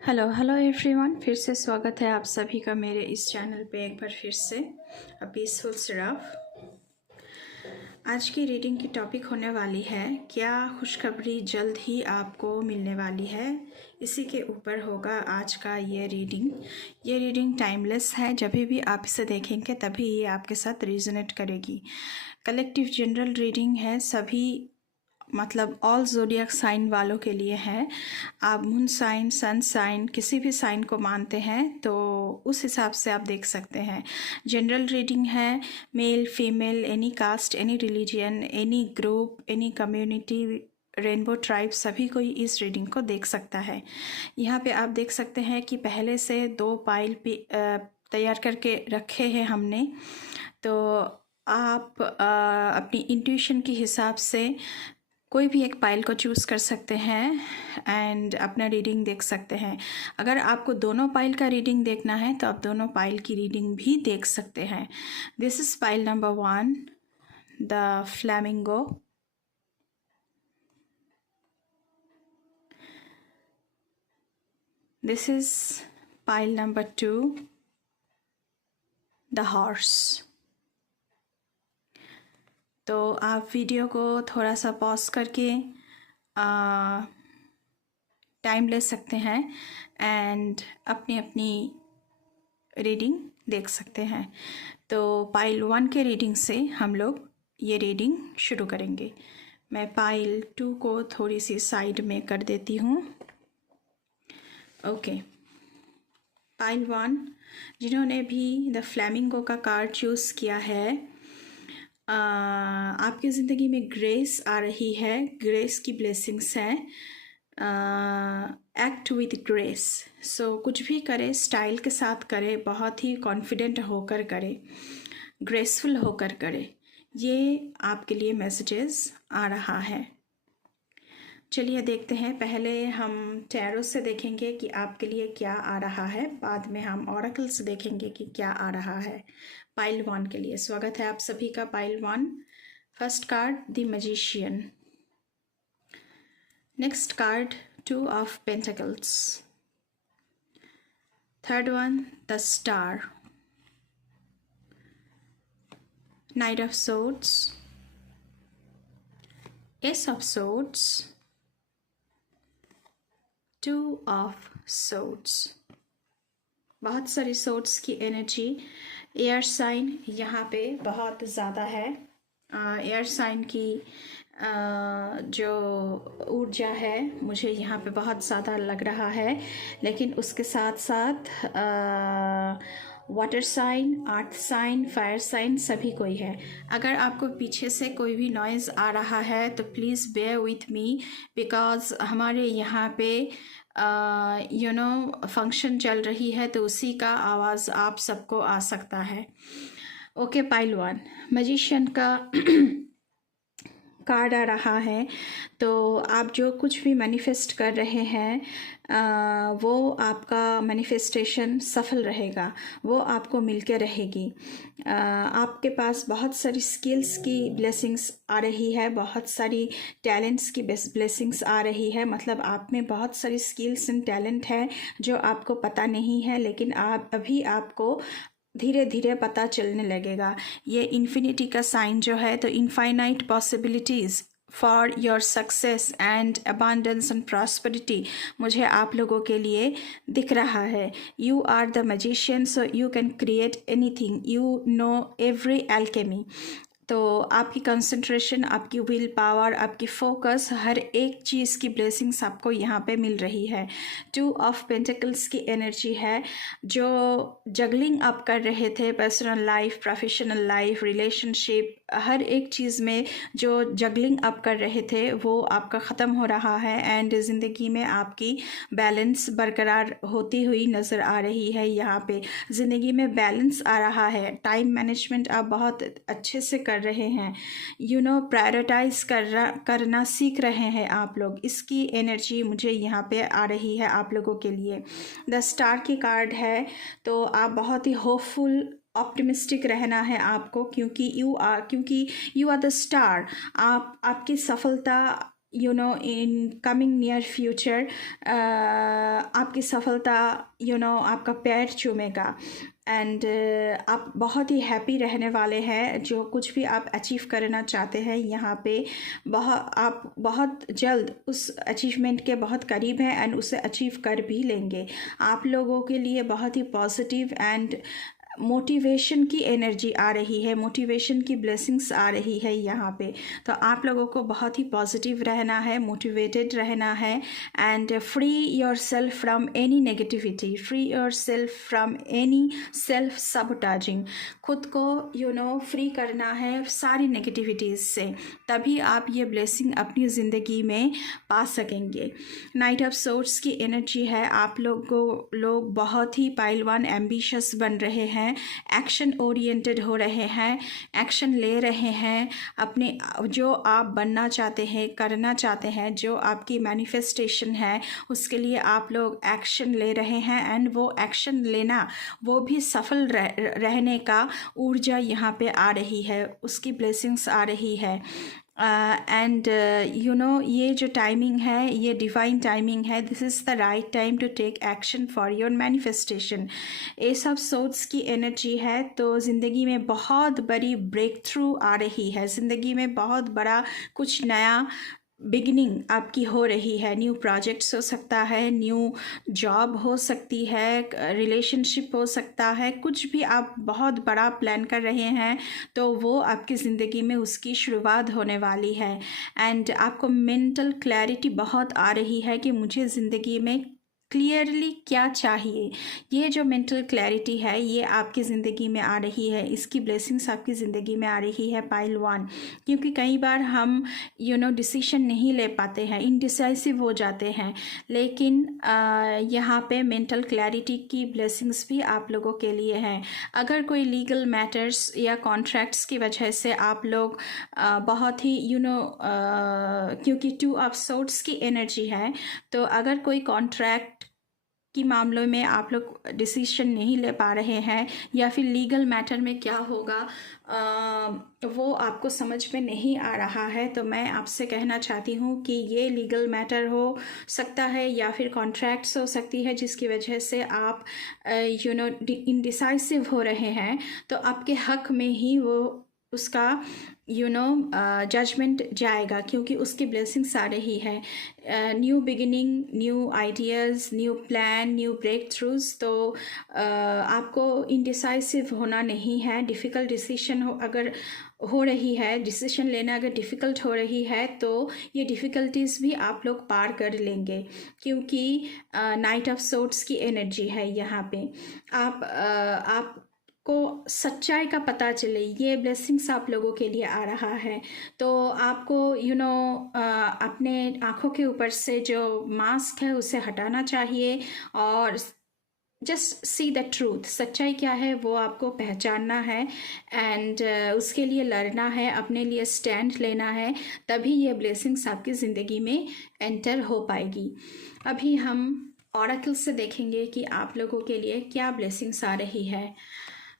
Hello hello everyone, फिर से स्वागत है आप सभी का मेरे इस चैनल पे एक बार फिर से अ पीसफुल सिराफ। आज की रीडिंग की टॉपिक होने वाली है क्या खुशखबरी जल्द ही आपको मिलने वाली है। इसी के ऊपर होगा आज का ये रीडिंग टाइमलेस है। जब भी आप इसे देखेंगे तभी ये आपके साथ रिजोनेट करेगी। कलेक्टिव जनरल रीडिंग है, सभी मतलब ऑल ज़ोडिएक साइन वालों के लिए है। आप मून साइन, सन साइन, किसी भी साइन को मानते हैं तो उस हिसाब से आप देख सकते हैं। जनरल रीडिंग है, male female, any caste, any religion, any group, any community, rainbow tribe, सभी कोई इस रीडिंग को देख सकता है। यहाँ पे आप देख सकते हैं कि पहले से 2 पाइल तैयार करके रखे हैं हमने। तो आप अपनी इंट्यूशन के हिसाब से कोई भी एक पाइल को चूज़ कर सकते हैं एंड अपना रीडिंग देख सकते हैं। अगर आपको दोनों पाइल का रीडिंग देखना है तो आप दोनों पाइल की रीडिंग भी देख सकते हैं। This is pile number 1, the flamingo. This is pile number 2, the horse. तो आप वीडियो को थोड़ा सा पॉज करके टाइम ले सकते हैं एंड अपनी अपनी रीडिंग देख सकते हैं। तो पाइल 1 के रीडिंग से हम लोग ये रीडिंग शुरू करेंगे। मैं पाइल 2 को थोड़ी सी साइड में कर देती हूँ। ओके, पाइल 1 जिन्होंने भी द फ्लैमिंगो का कार्ड चूज़ किया है, आपकी ज़िंदगी में ग्रेस आ रही है, ग्रेस की ब्लेसिंग्स हैं। Act with grace. सो कुछ भी करे स्टाइल के साथ करे, बहुत ही कॉन्फिडेंट होकर करे, ग्रेसफुल होकर करे। ये आपके लिए मैसेजेस आ रहा है। चलिए देखते हैं। पहले हम टैरो से देखेंगे कि आपके लिए क्या आ रहा है, बाद में हम ऑरेकल से देखेंगे कि क्या आ रहा है। पाइल 1 के लिए स्वागत है आप सभी का। Pile 1, first card the magician, next card 2 of Pentacles, third one the Star, Knight of Swords, Ace of Swords, 2 of Swords। बहुत सारी सोर्ड्स की एनर्जी एयर साइन यहाँ पे बहुत ज़्यादा है। एयर साइन की जो ऊर्जा है मुझे यहाँ पे बहुत ज़्यादा लग रहा है, लेकिन उसके साथ साथ water sign, earth sign, fire sign सभी कोई है। अगर आपको पीछे से कोई भी नॉइज़ आ रहा है तो please bear with me, because हमारे यहाँ पे फंक्शन चल रही है तो उसी का आवाज़ आप सबको आ सकता है। ओके, पाइल 1 मैजिशियन का कार्ड आ रहा है। तो आप जो कुछ भी मैनिफेस्ट कर रहे हैं वो आपका मैनिफेस्टेशन सफल रहेगा, वो आपको मिलके रहेगी। आपके पास बहुत सारी स्किल्स की ब्लेसिंग्स आ रही है, बहुत सारी टैलेंट्स की ब्लेसिंग्स आ रही है। मतलब आप में बहुत सारी स्किल्स एंड टैलेंट है जो आपको पता नहीं है, लेकिन आपको धीरे धीरे पता चलने लगेगा। ये इन्फिनिटी का साइन जो है, तो infinite possibilities for your success and abundance and prosperity मुझे आप लोगों के लिए दिख रहा है। You are the magician, so you can create anything, you know every alchemy. तो आपकी कंसंट्रेशन, आपकी विल पावर, आपकी फोकस, हर एक चीज़ की ब्लेसिंग्स आपको यहाँ पे मिल रही है। 2 ऑफ पेंटिकल्स की एनर्जी है। जो जगलिंग आप कर रहे थे, personal life, professional life, relationship, हर एक चीज़ में जो जगलिंग आप कर रहे थे वो आपका ख़त्म हो रहा है एंड ज़िंदगी में आपकी बैलेंस बरकरार होती हुई नज़र आ रही है। यहाँ पे ज़िंदगी में बैलेंस आ रहा है। टाइम मैनेजमेंट आप बहुत अच्छे से कर रहे हैं। प्रायोरिटाइज करना सीख रहे हैं आप लोग। इसकी एनर्जी मुझे यहाँ पे आ रही है आप लोगों के लिए। द स्टार की कार्ड है, तो आप बहुत ही होपफुल, ऑप्टिमिस्टिक रहना है आपको, क्योंकि यू आर द स्टार। आपकी सफलता इन कमिंग नियर फ्यूचर आपकी सफलता आपका पैर चूमेगा। एंड आप बहुत ही हैप्पी रहने वाले हैं। जो कुछ भी आप अचीव करना चाहते हैं यहाँ पे आप बहुत जल्द उस अचीवमेंट के बहुत करीब हैं एंड उसे अचीव कर भी लेंगे। आप लोगों के लिए बहुत ही पॉजिटिव एंड मोटिवेशन की एनर्जी आ रही है, मोटिवेशन की ब्लेसिंग्स आ रही है यहाँ पे। तो आप लोगों को बहुत ही पॉजिटिव रहना है, मोटिवेटेड रहना है and free yourself from any negativity, free yourself from any self sabotaging. खुद को फ्री करना है सारी नेगेटिविटीज़ से, तभी आप ये ब्लेसिंग अपनी ज़िंदगी में पा सकेंगे। नाइट ऑफ सोर्ड्स की एनर्जी है। आप लोग बहुत ही पाइलवान एम्बिशियस बन रहे हैं, एक्शन ओरिएंटेड हो रहे हैं, एक्शन ले रहे हैं। अपने जो आप बनना चाहते हैं, करना चाहते हैं, जो आपकी मैनिफेस्टेशन है, उसके लिए आप लोग एक्शन ले रहे हैं एंड वो एक्शन लेना, वो भी सफल रहने का ऊर्जा यहाँ पे आ रही है, उसकी ब्लेसिंग्स आ रही है। एंड ये जो टाइमिंग है, ये डिवाइन टाइमिंग है। This is the right time to take action for your manifestation. ये सब सोर्स की एनर्जी है। तो ज़िंदगी में बहुत बड़ी ब्रेक थ्रू आ रही है, ज़िंदगी में बहुत बड़ा कुछ नया बिगिनिंग आपकी हो रही है। न्यू प्रोजेक्ट्स हो सकता है, न्यू जॉब हो सकती है, रिलेशनशिप हो सकता है, कुछ भी आप बहुत बड़ा प्लान कर रहे हैं तो वो आपकी ज़िंदगी में उसकी शुरुआत होने वाली है। एंड आपको मेंटल क्लैरिटी बहुत आ रही है कि मुझे ज़िंदगी में क्लियरली क्या चाहिए। ये जो मेंटल क्लैरिटी है ये आपकी ज़िंदगी में आ रही है, इसकी ब्लेसिंग्स आपकी ज़िंदगी में आ रही है पाइल वन। क्योंकि कई बार हम डिसीशन नहीं ले पाते हैं, इनडिसाइसिव हो जाते हैं, लेकिन यहाँ पे मेंटल क्लैरिटी की ब्लेसिंग्स भी आप लोगों के लिए हैं। अगर कोई लीगल मैटर्स या कॉन्ट्रैक्ट्स की वजह से आप लोग बहुत ही क्योंकि 2 ऑफ सोर्ड्स की एनर्जी है, तो अगर कोई कॉन्ट्रैक्ट की मामलों में आप लोग डिसीजन नहीं ले पा रहे हैं या फिर लीगल मैटर में क्या होगा वो आपको समझ में नहीं आ रहा है, तो मैं आपसे कहना चाहती हूँ कि ये लीगल मैटर हो सकता है या फिर कॉन्ट्रैक्ट्स हो सकती है जिसकी वजह से आप इनडिसाइसिव हो रहे हैं। तो आपके हक में ही वो उसका जजमेंट जाएगा, क्योंकि उसकी ब्लेसिंग्स आ रही है। New beginning, new ideas, new plan, new breakthroughs. तो आपको इनडिसाइसिव होना नहीं है। डिफ़िकल्ट डिसीजन अगर हो रही है, डिसीजन लेना अगर डिफ़िकल्ट हो रही है, तो ये डिफ़िकल्टीज़ भी आप लोग पार कर लेंगे, क्योंकि नाइट ऑफ सोर्ड्स की एनर्जी है यहाँ पे। आप को सच्चाई का पता चले, ये ब्लेसिंग्स आप लोगों के लिए आ रहा है। तो आपको अपने आँखों के ऊपर से जो मास्क है उसे हटाना चाहिए और जस्ट सी द ट्रूथ, सच्चाई क्या है वो आपको पहचानना है एंड उसके लिए लड़ना है, अपने लिए स्टैंड लेना है, तभी ये ब्लेसिंग्स आपकी ज़िंदगी में एंटर हो पाएगी। अभी हम ऑरेकल से देखेंगे कि आप लोगों के लिए क्या ब्लेसिंग्स आ रही है।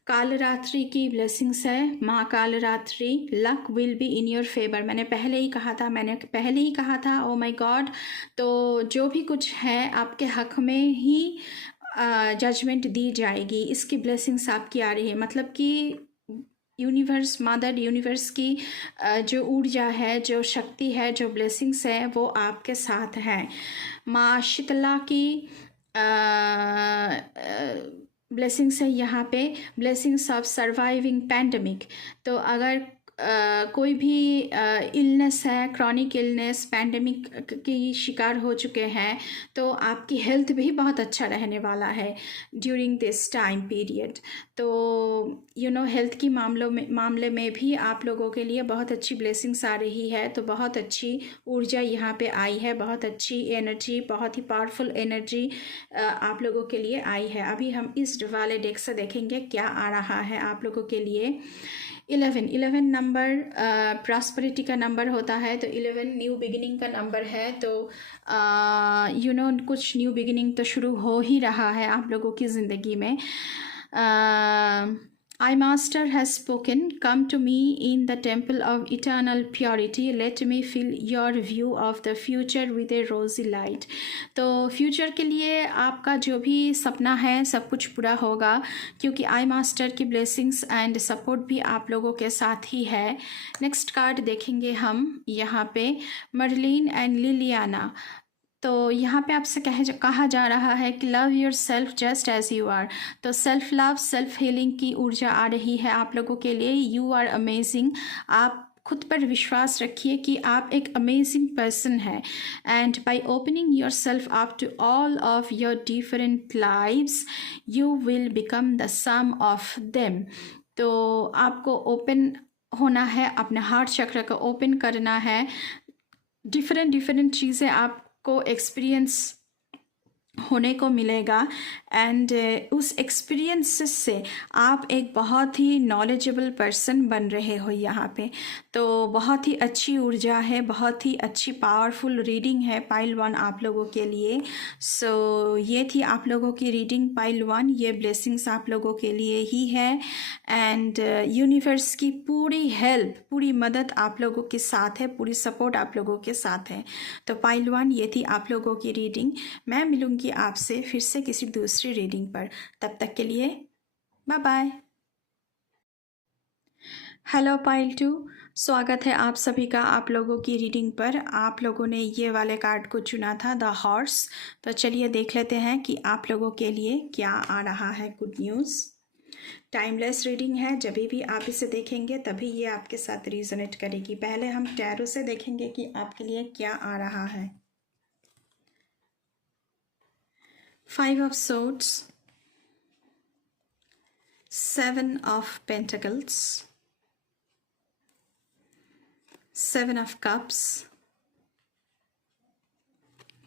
कालरात्रि की ब्लेसिंग्स है। माँ Kalaratri, luck will be in your favour. मैंने पहले ही कहा था ओ माय गॉड। तो जो भी कुछ है आपके हक में ही जजमेंट दी जाएगी, इसकी ब्लेसिंग्स आपकी आ रही है। मतलब कि यूनिवर्स, मदर यूनिवर्स की जो ऊर्जा है, जो शक्ति है, जो ब्लेसिंग्स है वो आपके साथ है। माँ शीतला की ब्लेसिंग्स है यहाँ पे, ब्लेसिंग्स ऑफ सर्वाइविंग पैंडमिक। तो अगर कोई भी इलनेस है, क्रॉनिक इलनेस, पैंडमिक की शिकार हो चुके हैं, तो आपकी हेल्थ भी बहुत अच्छा रहने वाला है ड्यूरिंग दिस टाइम पीरियड। तो हेल्थ की मामले में भी आप लोगों के लिए बहुत अच्छी ब्लेसिंग्स आ रही है। तो बहुत अच्छी ऊर्जा यहाँ पे आई है, बहुत अच्छी एनर्जी, बहुत ही पावरफुल एनर्जी आप लोगों के लिए आई है। अभी हम इस वाले डेक से देखेंगे क्या आ रहा है आप लोगों के लिए। 11 नंबर प्रॉस्पेरिटी का नंबर होता है, तो 11 न्यू बिगिनिंग का नंबर है। तो कुछ न्यू बिगिनिंग तो शुरू हो ही रहा है आप लोगों की ज़िंदगी में। I, Master, has spoken. Come to me in the temple of eternal purity. Let me fill your view of the future with a rosy light. तो फ्यूचर के लिए आपका जो भी सपना है सब कुछ पूरा होगा, क्योंकि आई मास्टर की ब्लेसिंग्स एंड सपोर्ट भी आप लोगों के साथ ही है। नेक्स्ट कार्ड देखेंगे हम यहाँ पे, मर्लिन एंड लिलियाना। तो यहाँ पे आपसे कहा जा रहा है कि love yourself just as you are. तो सेल्फ लव, सेल्फ हीलिंग की ऊर्जा आ रही है आप लोगों के लिए। You are amazing. आप खुद पर विश्वास रखिए कि आप एक अमेजिंग पर्सन है। And by opening yourself up to all of your different lives, you will become the sum of them. तो आपको ओपन होना है, अपने हार्ट चक्र को ओपन करना है। डिफरेंट चीज़ें आपको एक्सपीरियंस होने को मिलेगा एंड उस एक्सपीरियंस से आप एक बहुत ही नॉलेजेबल पर्सन बन रहे हो यहाँ पे। तो बहुत ही अच्छी ऊर्जा है, बहुत ही अच्छी पावरफुल रीडिंग है पाइल 1 आप लोगों के लिए। सो ये थी आप लोगों की रीडिंग पाइल 1। ये ब्लेसिंग्स आप लोगों के लिए ही है एंड यूनिवर्स की पूरी हेल्प, पूरी मदद आप लोगों के साथ है, पूरी सपोर्ट आप लोगों के साथ है। तो पाइल 1 ये थी आप लोगों की रीडिंग। मैं मिलूँगी आपसे फिर से किसी दूसरी रीडिंग पर। तब तक के लिए बाय बाय। हेलो पाइल 2, स्वागत है आप सभी का आप लोगों की रीडिंग पर। आप लोगों ने ये वाले कार्ड को चुना था, द हॉर्स। तो चलिए देख लेते हैं कि आप लोगों के लिए क्या आ रहा है गुड न्यूज़। टाइमलेस रीडिंग है, जब भी आप इसे देखेंगे तभी ये आपके साथ रिजोनेट करेगी। पहले हम टैरो से देखेंगे कि आपके लिए क्या आ रहा है। 5 of Swords, 7 of Pentacles, 7 of Cups,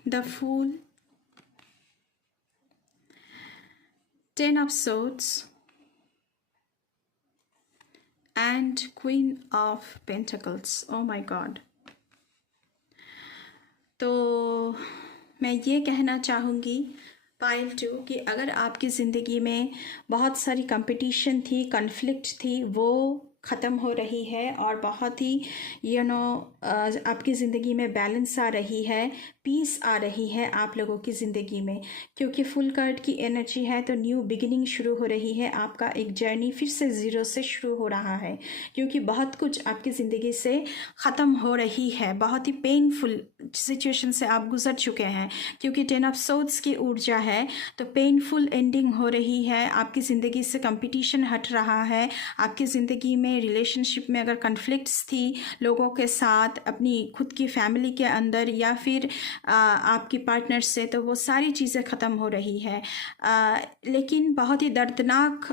the Fool, 10 of Swords and Queen of Pentacles. Oh my God. तो मैं ये कहना चाहूँगी पाइल 2 कि अगर आपकी ज़िंदगी में बहुत सारी कंपटीशन थी, कॉन्फ्लिक्ट थी, वो ख़त्म हो रही है और बहुत ही आपकी ज़िंदगी में बैलेंस आ रही है, पीस आ रही है आप लोगों की ज़िंदगी में, क्योंकि फुल कार्ड की एनर्जी है। तो न्यू बिगिनिंग शुरू हो रही है, आपका एक जर्नी फिर से ज़ीरो से शुरू हो रहा है, क्योंकि बहुत कुछ आपकी ज़िंदगी से ख़त्म हो रही है। बहुत ही पेनफुल सिचुएशन से आप गुजर चुके हैं, क्योंकि 10 ऑफ सोर्ड्स की ऊर्जा है। तो पेनफुल एंडिंग हो रही है, आपकी ज़िंदगी से कंपटीशन हट रहा है। आपकी ज़िंदगी में रिलेशनशिप में अगर कन्फ्लिक्ट्स थी लोगों के साथ, अपनी खुद की फैमिली के अंदर या फिर आपकी पार्टनर से, तो वो सारी चीज़ें ख़त्म हो रही है। लेकिन बहुत ही दर्दनाक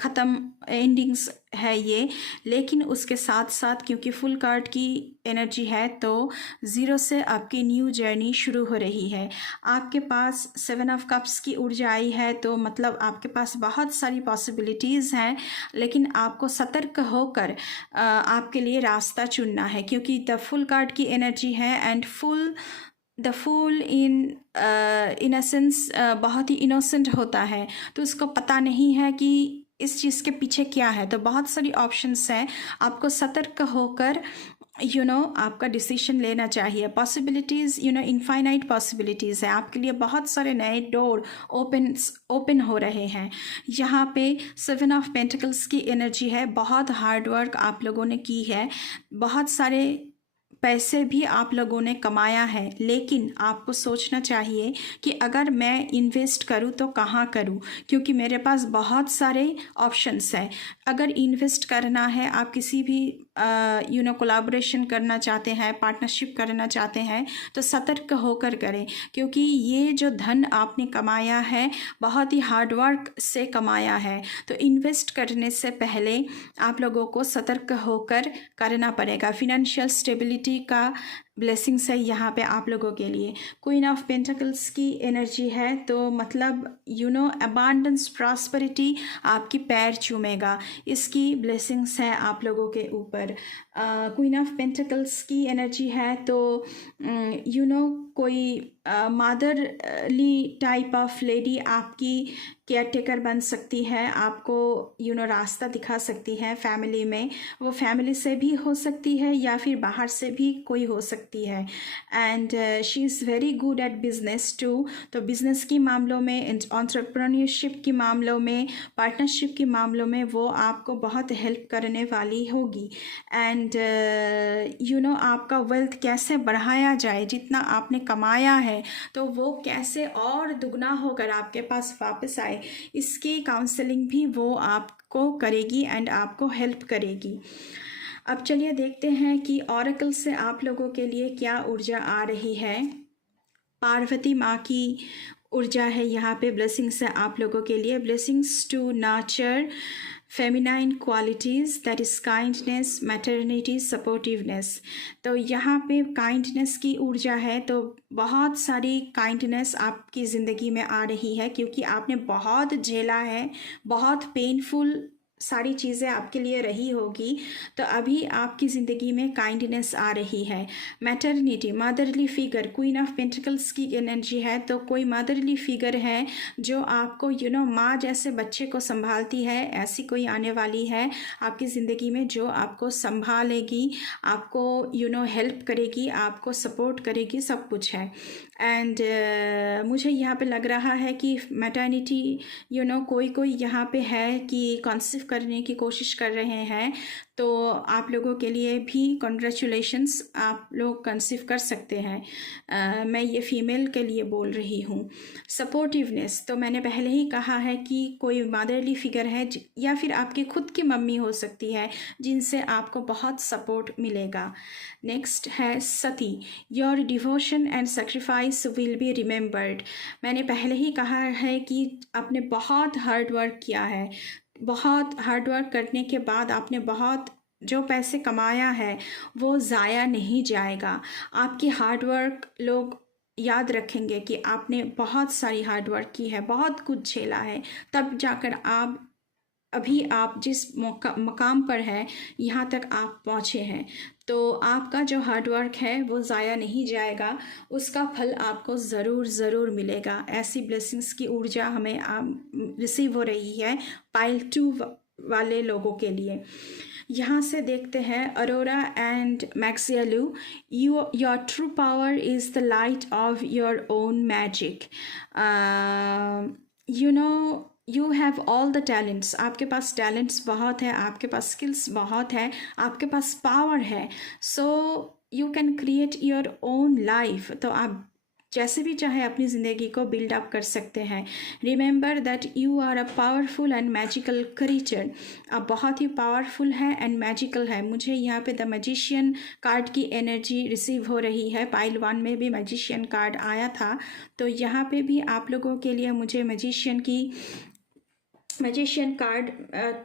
ख़त्म एंडिंग्स है ये। लेकिन उसके साथ साथ क्योंकि फुल कार्ड की एनर्जी है, तो ज़ीरो से आपकी न्यू जर्नी शुरू हो रही है। आपके पास 7 ऑफ कप्स की ऊर्जा आई है, तो मतलब आपके पास बहुत सारी पॉसिबिलिटीज़ हैं, लेकिन आपको सतर्क होकर आपके लिए रास्ता चुनना है, क्योंकि द फुल कार्ड की एनर्जी है and the fool in a sense बहुत ही इनोसेंट होता है, तो उसको पता नहीं है कि इस चीज़ के पीछे क्या है। तो बहुत सारी ऑप्शंस हैं, आपको सतर्क होकर आपका डिसीजन लेना चाहिए। पॉसिबिलिटीज़ इनफाइनाइट पॉसिबिलिटीज़ है आपके लिए, बहुत सारे नए डोर ओपन हो रहे हैं। यहाँ पे 7 ऑफ पेंटिकल्स की एनर्जी है, बहुत हार्ड वर्क आप लोगों ने की है, बहुत सारे पैसे भी आप लोगों ने कमाया है, लेकिन आपको सोचना चाहिए कि अगर मैं इन्वेस्ट करूं तो कहाँ करूं, क्योंकि मेरे पास बहुत सारे ऑप्शंस हैं। अगर इन्वेस्ट करना है, आप किसी भी कोलैबोरेशन करना चाहते हैं, पार्टनरशिप करना चाहते हैं, तो सतर्क होकर करें, क्योंकि ये जो धन आपने कमाया है बहुत ही हार्ड वर्क से कमाया है। तो इन्वेस्ट करने से पहले आप लोगों को सतर्क होकर करना पड़ेगा। फिनेंशियल स्टेबिलिटी का ब्लेसिंग्स है यहाँ पे आप लोगों के लिए। क्वीन ऑफ पेंटिकल्स की एनर्जी है, तो मतलब अबांडेंस, प्रॉस्पेरिटी आपकी पैर चूमेगा, इसकी ब्लेसिंग्स है आप लोगों के ऊपर। क्वीन ऑफ पेंटिकल्स की एनर्जी है, तो कोई मदरली टाइप ऑफ लेडी आपकी केयर टेकर बन सकती है, आपको रास्ता दिखा सकती है फैमिली में। वो फैमिली से भी हो सकती है या फिर बाहर से भी कोई हो सकती है। And she is very good at business too. तो बिजनेस की मामलों में, एंटरप्रेन्योरशिप के मामलों में, पार्टनरशिप के मामलों में वो आपको बहुत हेल्प करने वाली होगी। एंड आपका वेल्थ कैसे बढ़ाया जाए, जितना आपने कमाया है तो वो कैसे और दुगना होकर आपके पास वापस आए, इसकी काउंसलिंग भी वो आपको करेगी एंड आपको हेल्प करेगी। अब चलिए देखते हैं कि ऑरेकल से आप लोगों के लिए क्या ऊर्जा आ रही है। पार्वती माँ की ऊर्जा है यहाँ पे ब्लेसिंग्स से आप लोगों के लिए। Blessings to nurture feminine qualities, that is kindness, maternity, supportiveness. तो यहाँ पे काइंडनेस की ऊर्जा है, तो बहुत सारी काइंडनेस आपकी ज़िंदगी में आ रही है क्योंकि आपने बहुत झेला है, बहुत पेनफुल सारी चीज़ें आपके लिए रही होगी, तो अभी आपकी ज़िंदगी में काइंडनेस आ रही है। Maternity, motherly figure, queen of pentacles की एनर्जी है, तो कोई मदरली फिगर है जो आपको माँ जैसे बच्चे को संभालती है, ऐसी कोई आने वाली है आपकी ज़िंदगी में जो आपको संभालेगी, आपको हेल्प करेगी, आपको सपोर्ट करेगी, सब कुछ है। एंड मुझे यहाँ पे लग रहा है कि मैटरनिटी कोई यहाँ पे है कि कंसीव करने की कोशिश कर रहे हैं, तो आप लोगों के लिए भी कॉन्ग्रेचुलेशंस, आप लोग कंसीव कर सकते हैं। मैं ये फीमेल के लिए बोल रही हूँ। सपोर्टिवनेस, तो मैंने पहले ही कहा है कि कोई मदरली फिगर है या फिर आपकी खुद की मम्मी हो सकती है जिनसे आपको बहुत सपोर्ट मिलेगा। नेक्स्ट है Sati, your devotion and sacrifice will be remembered. मैंने पहले ही कहा है कि आपने बहुत हार्ड वर्क किया है, बहुत हार्ड वर्क करने के बाद आपने बहुत जो पैसे कमाया है वो ज़ाया नहीं जाएगा। आपकी हार्ड वर्क लोग याद रखेंगे कि आपने बहुत सारी हार्ड वर्क की है, बहुत कुछ झेला है, तब जाकर अभी आप जिस मकाम पर हैं यहाँ तक आप पहुँचे हैं। तो आपका जो हार्ड वर्क है वो ज़ाया नहीं जाएगा, उसका फल आपको ज़रूर मिलेगा। ऐसी ब्लेसिंग्स की ऊर्जा हमें रिसीव हो रही है पाइल 2 वाले लोगों के लिए। यहाँ से देखते हैं Aurora and Maxialu, your true power is the light of your own magic. You have all the talents, आपके पास टैलेंट्स बहुत है, आपके पास स्किल्स बहुत है, आपके पास पावर है, सो you can create your own life. तो आप जैसे भी चाहे अपनी ज़िंदगी को बिल्ड अप कर सकते हैं। Remember that you are a powerful and magical creature, आप बहुत ही पावरफुल है एंड मैजिकल है। मुझे यहाँ पे द मैजिशियन कार्ड की एनर्जी रिसीव हो रही है, पाइल 1 में भी मैजिशियन कार्ड आया था, तो यहाँ पे भी आप लोगों के लिए मुझे मैजिशियन कार्ड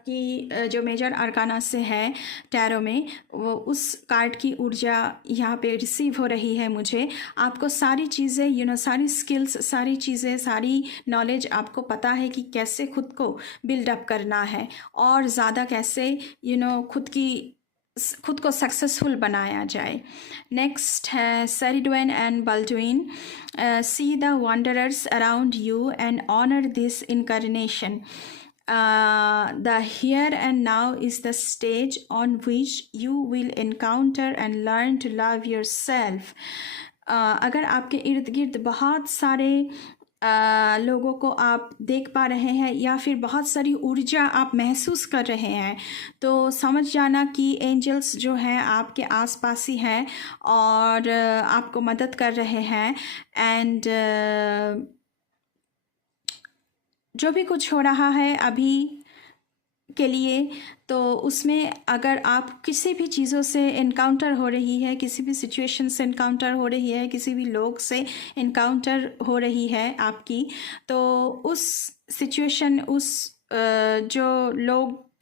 की जो मेजर आर्काना से है टैरो में, वो उस कार्ड की ऊर्जा यहाँ पे रिसीव हो रही है मुझे। आपको सारी चीज़ें सारी स्किल्स, सारी चीज़ें, सारी नॉलेज आपको पता है कि कैसे खुद को बिल्डअप करना है और ज़्यादा कैसे खुद को सक्सेसफुल बनाया जाए। नेक्स्ट है Cerridwen and Baldwin, see the wonders around you and honour this incarnation. The here and now is the stage on which you will encounter and learn to love yourself. अगर आपके इर्द गिर्द बहुत सारे लोगों को आप देख पा रहे हैं या फिर बहुत सारी ऊर्जा आप महसूस कर रहे हैं, तो समझ जाना कि एंजल्स जो हैं आपके आसपास ही हैं और आपको मदद कर रहे हैं। एंड जो भी कुछ हो रहा है अभी के लिए, तो उसमें अगर आप किसी भी चीज़ों से इनकाउंटर हो रही है, किसी भी सिचुएशन से इनकाउंटर हो रही है, किसी भी लोग से इनकाउंटर हो रही है आपकी, तो उस सिचुएशन, उस जो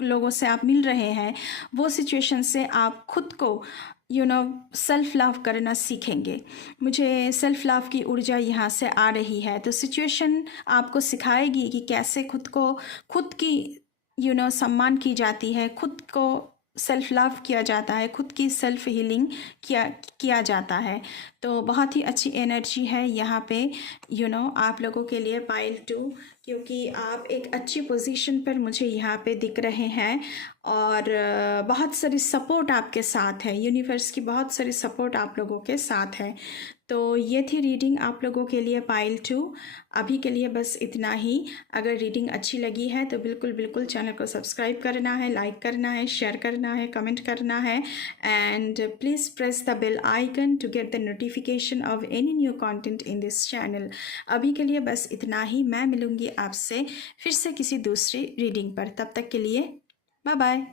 लोगों से आप मिल रहे हैं, वो सिचुएशन से आप खुद को सेल्फ लव करना सीखेंगे। मुझे सेल्फ लव की ऊर्जा यहाँ से आ रही है, तो सिचुएशन आपको सिखाएगी कि कैसे खुद की सम्मान की जाती है, खुद को सेल्फ लव किया जाता है, खुद की सेल्फ हीलिंग किया जाता है। तो बहुत ही अच्छी एनर्जी है यहाँ पे आप लोगों के लिए पाइल 2, क्योंकि आप एक अच्छी पोजीशन पर मुझे यहाँ पे दिख रहे हैं और बहुत सारी सपोर्ट आपके साथ है, यूनिवर्स की बहुत सारी सपोर्ट आप लोगों के साथ है। तो ये थी रीडिंग आप लोगों के लिए पाइल 2। अभी के लिए बस इतना ही। अगर रीडिंग अच्छी लगी है तो बिल्कुल चैनल को सब्सक्राइब करना है, लाइक करना है, शेयर करना है, कमेंट करना है, and please press the bell icon to get the notification of any new content in this channel. अभी के लिए बस इतना ही। मैं मिलूँगी आपसे फिर से किसी दूसरी रीडिंग पर। तब तक के लिए बाय बाय।